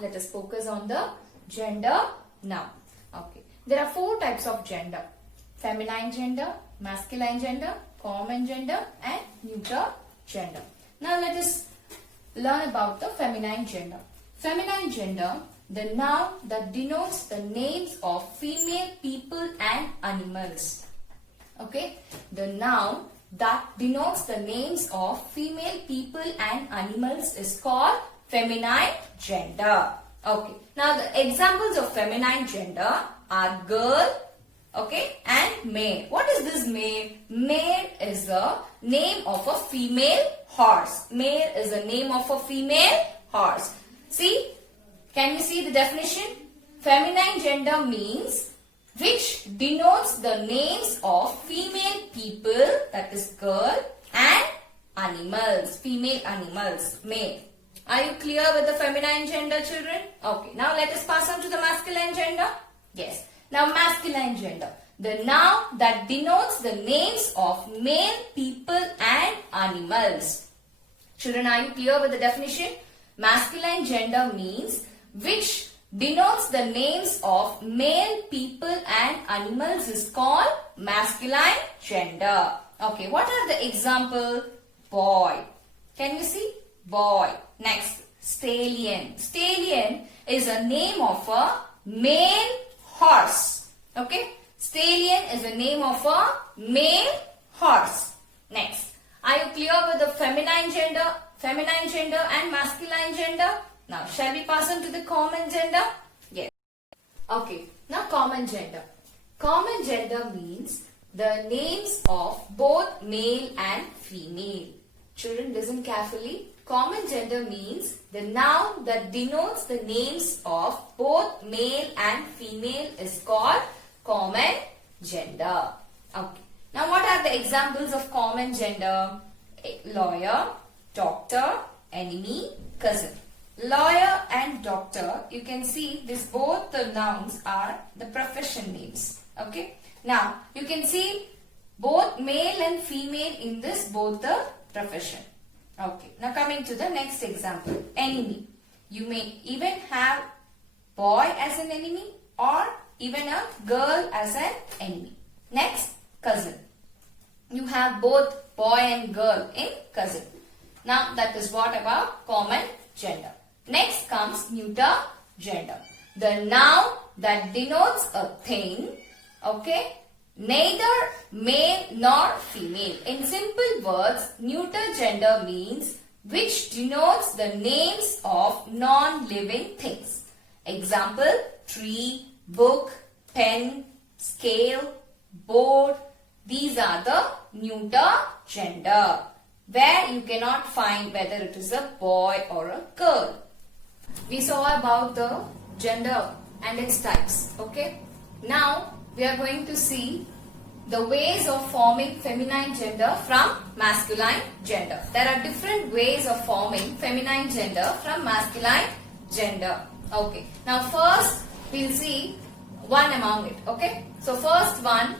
let us focus on the gender now. Okay. There are 4 types of gender. Feminine gender, masculine gender, common gender and neuter gender. Now let us learn about the feminine gender. Feminine gender, the noun that denotes the names of female people and animals. Okay. The noun that denotes the names of female people and animals is called feminine gender. Okay. Now the examples of feminine gender are girl, okay, and maid. What is this maid? Maid is the name of a female horse. Maid is the name of a female horse. See, can you see the definition? Feminine gender means which denotes the names of female people, that is girl, and animals, female animals, male. Are you clear with the feminine gender, children? Okay, now let us pass on to the masculine gender. Yes. Now masculine gender, the noun that denotes the names of male people and animals. Children, are you clear with the definition? Masculine gender means which denotes the names of male people and animals is called masculine gender. Okay, what are the example? Boy. Can you see? Boy. Next, stallion. Stallion is a name of a male horse. Okay, stallion is the name of a male horse. Next, are you clear with the feminine gender and masculine gender? Now, shall we pass on to the common gender? Yes. Okay, now common gender. Common gender means the names of both male and female. Children, listen carefully. Common gender means the noun that denotes the names of both male and female is called common gender. Okay. Now, what are the examples of common gender? Lawyer, doctor, enemy, cousin. Lawyer and doctor, you can see this both the nouns are the profession names. Okay. Now, you can see both male and female in this both the profession. Okay. Now, coming to the next example. Enemy. You may even have boy as an enemy or even a girl as an enemy. Next, cousin. You have both boy and girl in cousin. Now, that is what about common gender. Next comes neuter gender. The noun that denotes a thing, okay, neither male nor female. In simple words, neuter gender means which denotes the names of non-living things. Example, tree, book, pen, scale, board. These are the neuter gender, where you cannot find whether it is a boy or a girl. We saw about the gender and its types. Okay. Now we are going to see the ways of forming feminine gender from masculine gender. There are different ways of forming feminine gender from masculine gender. Okay. Now first we'll see one among it. Okay. So first one,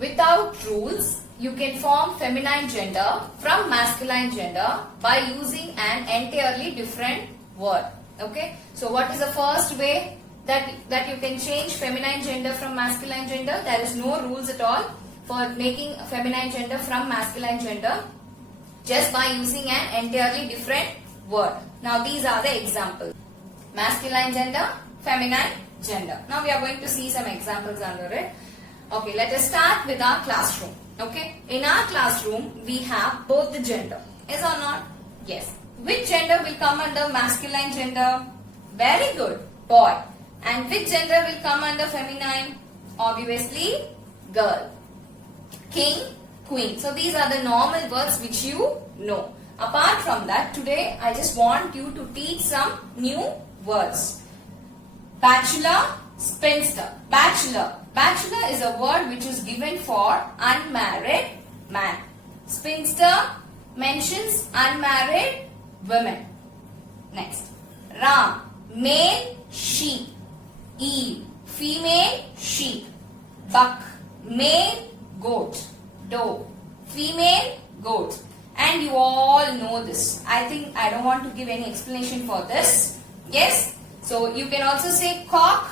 without rules, you can form feminine gender from masculine gender by using an entirely different word. Okay. So what is the first way that you can change feminine gender from masculine gender? There is no rules at all for making feminine gender from masculine gender, just by using an entirely different word. Now these are the examples. Masculine gender, feminine gender. Now we are going to see some examples under it. Okay, let us start with our classroom. Okay, in our classroom we have both the gender. Yes or not? Yes. Which gender will come under masculine gender? Very good, boy. And which gender will come under feminine? Obviously, girl. King, queen. So these are the normal words which you know. Apart from that, today I just want you to teach some new words. Bachelor, spinster. Bachelor. Bachelor is a word which is given for unmarried man. Spinster mentions unmarried women. Next. Ram, male sheep. Eve, female sheep. Buck, male goat. Doe, female goat. And you all know this. I think I don't want to give any explanation for this. Yes. So you can also say cock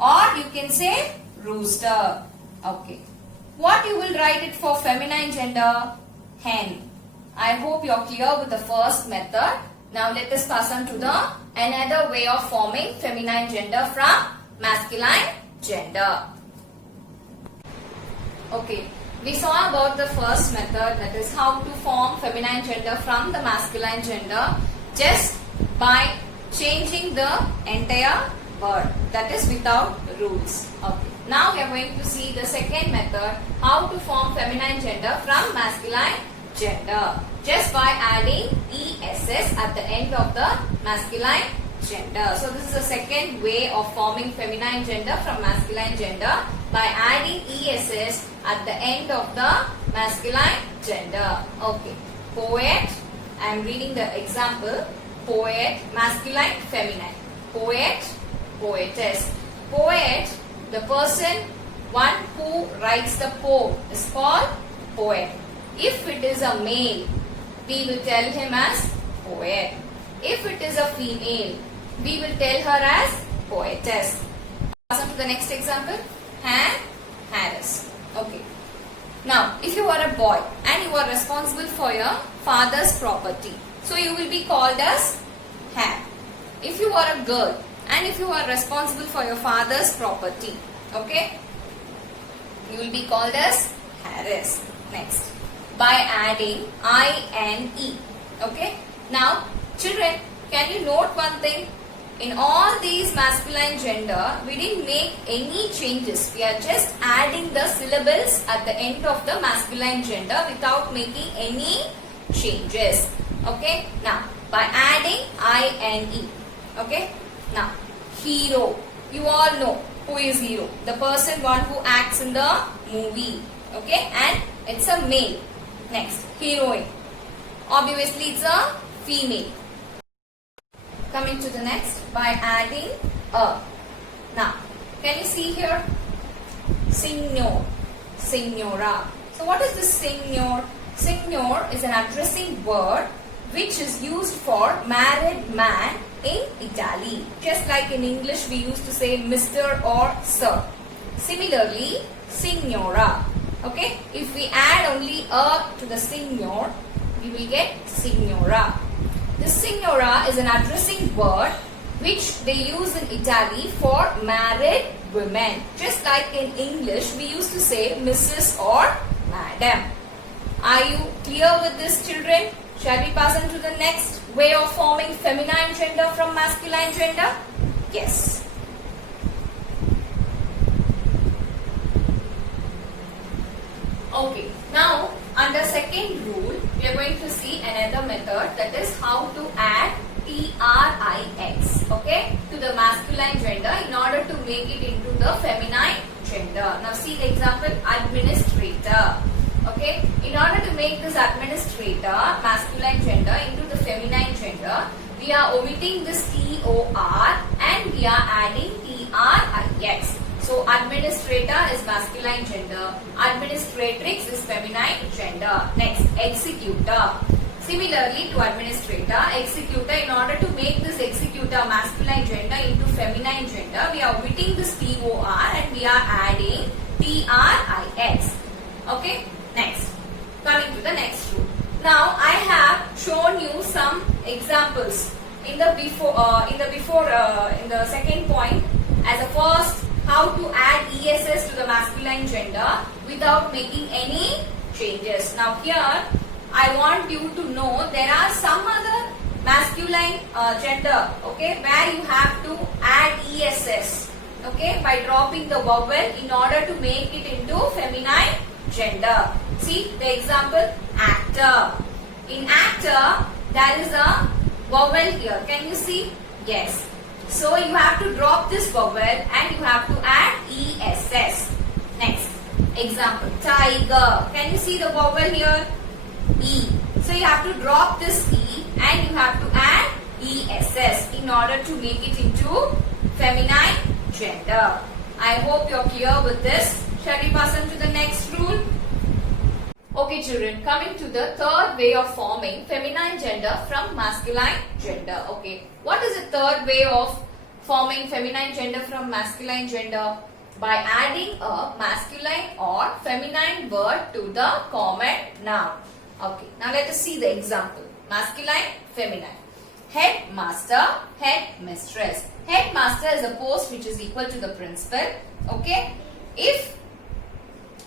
or you can say rooster. Okay. What you will write it for feminine gender? Hen. I hope you are clear with the first method. Now let us pass on to the another way of forming feminine gender from masculine gender. Okay. We saw about the first method, that is how to form feminine gender from the masculine gender just by changing the entire word, that is without rules. Okay. Now we are going to see the second method, how to form feminine gender from masculine gender just by adding ESS at the end of the masculine gender. So this is the second way of forming feminine gender from masculine gender by adding ESS at the end of the masculine gender. Okay. Poet, I am reading the example. Poet, masculine, feminine. Poet, poetess. Poet, the person, one who writes the poem is called poet. If it is a male, we will tell him as poet. If it is a female, we will tell her as poetess. Pass on to the next example. Han, Harris. Okay. Now, if you are a boy and you are responsible for your father's property, so you will be called as Han. If you are a girl and if you are responsible for your father's property, okay, you will be called as Harris. Next, by adding INE. Okay. Now, children, can you note one thing? In all these masculine gender, we didn't make any changes. We are just adding the syllables at the end of the masculine gender without making any changes. Okay. Now, by adding INE. Okay. Now, hero. You all know who is hero. The person one who acts in the movie. Okay. And it's a male. Next, heroine. Obviously, it's a female. Coming to the next, by adding a. Now, can you see here? Signor, signora. So, what is this signor? Signor is an addressing word which is used for married man in Italy. Just like in English, we used to say Mr. or Sir. Similarly, signora. Okay, if we add only a to the signor, we will get signora. The signora is an addressing word which they use in Italy for married women. Just like in English, we used to say Mrs. or Madam. Are you clear with this, children? Shall we pass on to the next way of forming feminine gender from masculine gender? Yes. Okay, now under second rule, we are going to see another method, that is how to add TRIX, okay, to the masculine gender in order to make it into the feminine gender. Now see the example, administrator. Okay, in order to make this administrator masculine gender into the feminine gender, we are omitting this TOR and we are adding TRIX. So, administrator is masculine gender, administratrix is feminine gender. Next, executor. Similarly to administrator, executor, in order to make this executor masculine gender into feminine gender, we are omitting this TOR and we are adding TRIX. Okay, next, coming to the next rule. Now, I have shown you some examples in the second point as a first, how to add ESS to the masculine gender without making any changes. Now here, I want you to know there are some other masculine gender, okay, where you have to add ESS, okay, by dropping the vowel in order to make it into feminine gender. See the example, actor. In actor, there is a vowel here. Can you see? Yes. So you have to drop this vowel and you have to add ESS. Next, example, tiger. Can you see the vowel here? E. So you have to drop this E and you have to add ESS in order to make it into feminine gender. I hope you're clear with this. Shall we pass on to the next rule? Okay children, coming to the third way of forming feminine gender from masculine gender. Okay, what is the third way of forming feminine gender from masculine gender? By adding a masculine or feminine word to the common noun. Okay, now let us see the example. Masculine, feminine. Headmaster, headmistress. Headmaster is a post which is equal to the principal. Okay, if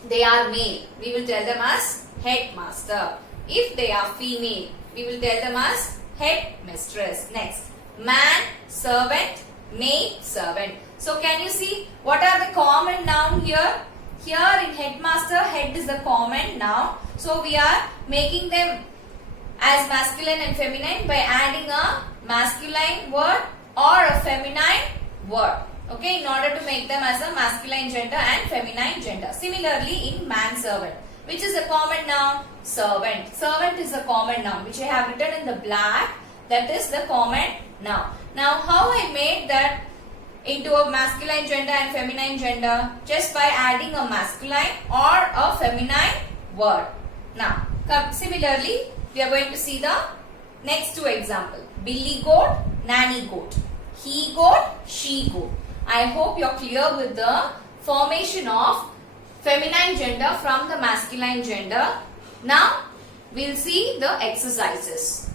they are male, we will tell them as headmaster. If they are female, we will tell them as headmistress. Next, man, servant, maid, servant. So can you see what are the common noun here? Here in headmaster, head is the common noun. So we are making them as masculine and feminine by adding a masculine word or a feminine word. Okay, in order to make them as a masculine gender and feminine gender. Similarly in manservant, which is a common noun, servant. Servant is a common noun which I have written in the black. That is the common noun. Now how I made that into a masculine gender and feminine gender? Just by adding a masculine or a feminine word. Now similarly we are going to see the next two examples. Billy goat, nanny goat. He goat, she goat. I hope you are clear with the formation of feminine gender from the masculine gender. Now we will see the exercises.